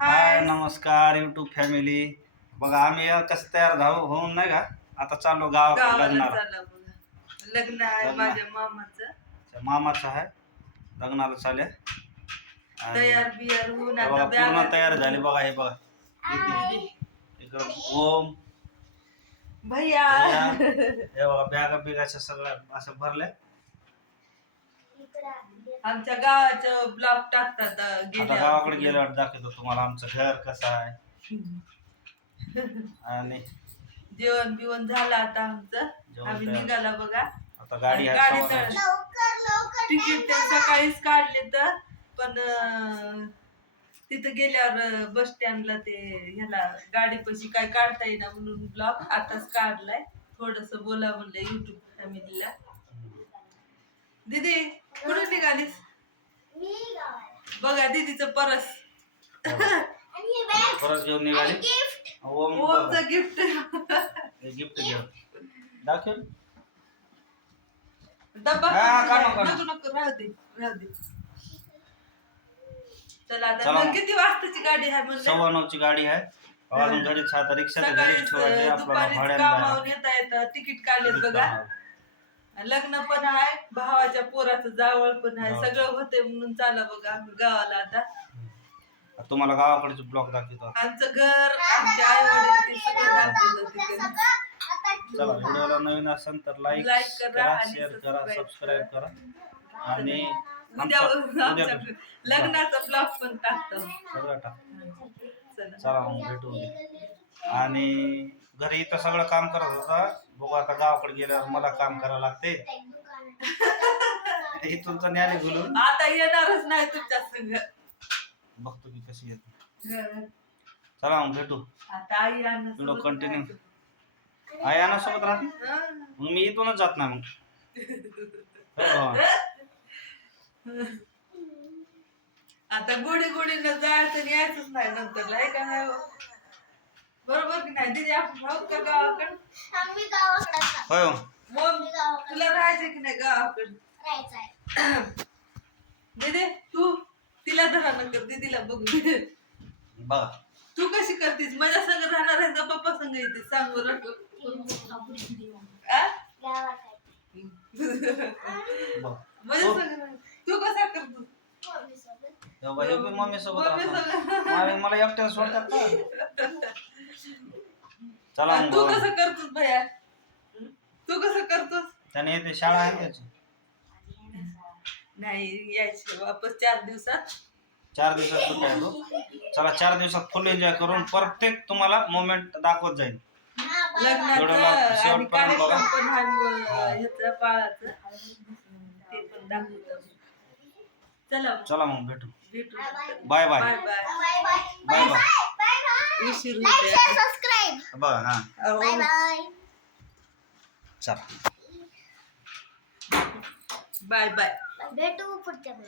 हाय. नमस्कार YouTube family बघा आम्ही कसं तयार झालो होऊन नाही का? आता चाललो गावाला लग्नाला. चालला बघा. लग्न आहे लग्न. माझ्या मामाचं. त्या मामाचं आहे. लग्नाला चालले. आणि तयार बियार होऊन आता बघा पूर्ण बॅग तयार झाले. बघा हे बघा. इकडं ओम. भैया. हे बघा बॅगा बिगाच्या सगळ्या असं भरल्या. आमच्या गावाचं ब्लॉग टाकतात अं, आता गेल्या गावाकडे गेल्यावर दाखवतो तुम्हाला आमचं घर कसं आहे. आणि जेवण बिवण झालं आता आमचं. जेवण आम्ही तयार. निघाला बघा. आता गाडी आहे गाडी तर-. तिकीट ते सकाळीच काढले तर पण अं, तिथं गेल्यावर बस स्टँडला ते ह्याला गाडीपाशी काय काढता येईना म्हणून ब्लॉग आताच काढलाय. थोडस बोला म्हणलं युट्यूब फॅमिलीला दीदी कुठे निघालीस? बघा दीदीचं परस. परत घेऊन निघाली. ओम बघा. ओमचं गिफ्ट. हे गिफ्ट घेऊन दाखव. डब्बा हा. नको नको राहू दे राहू दे. चला आता चला. मग मग. किती वाजताची गाडी आहे म्हणलं? सव्वा नऊची गाडी आहे. अजून घरीच आता रिक्षा तर घरीच ठेवायची सकाळी आपल्याला दुपारीच भाड्यानं कामावून येता येतं. तिकीट काढलेत बघा. लग्न पण आहे भावाच्या पोराचं जावळ पण आहे हो. सगळं होते म्हणून चाला बघा आम्ही गावाला आता. तुम्हाला गावाकडचे ब्लॉग दाखवतो. आमचं घर आमचे आई वडील ते सगळं दाखवलं तिथे चला व्हिडिओला नवीन असेल तर लाईक Like करा करा आणि शेअर करा. subscribe सबस्क्राईब करा. आणि उद्या आमचा- आमच्या उद्या लग्नाचा ब्लॉग पण टाकतो. सगळं टाक. चला. चला मग भेटू. उद्या. आणि घरी इथं सगळं काम करत होता. बघू आता गावाकडे गेल्यावर मला काम करावं लागते इथून तर न्यायालय बोलून. आता येणारच नाही तुमच्या संग. बघतो की कशी येते. चला मग भेटू. आता व्हिडिओ कंटिन्यू. आई आणा सोबत राहते? हा. मग मी इथूनच जात नाही मग. हो. आता गोडी गोडीनं जायचं यायचंच नाही नंतर आहे का नाही हो? बरोबर की नाही? दिदी आपण राहू का गावाकडं? होय. हो. मग तुला राहायचं की नाही गावाकडं? दिदी तू तिला धरा नकर दीदीला बघू. दे. बघा. तू कशी करतीस? माझ्या संग राहणार आहे का? पप्पा संग येते सांग बरं. आ? बघा माझ्या संग राहणार. तू कसा करतो? हे हे मम्मी सोबत मम्मी राहतो आणि मला एकट्याला सोडतात का? चला आणि मग तू. कसं करतोस भैया? तू कसं करतोस? त्याने येते शाळा आहे त्याची. नाही यायचे वापस चार दिवसात. चार दिवसात सुट्ट्या आहे तो. चला चार दिवसात फुल एन्जॉय करून प्रत्येक तुम्हाला मोमेंट दाखवत जाईल लग्नाचं थोडं आणि शेवटपर्यंत कार्यक्रम बघा. पण आहे म- ह्याचं बाळाचं. ते पण दाखवतो चला मग, चला मग भेटू. भेटू. नंतर. Bye bye bye bye bye bye उशीर होते बघा हा. अहो, चला. Bye bye. भेटू पुढच्या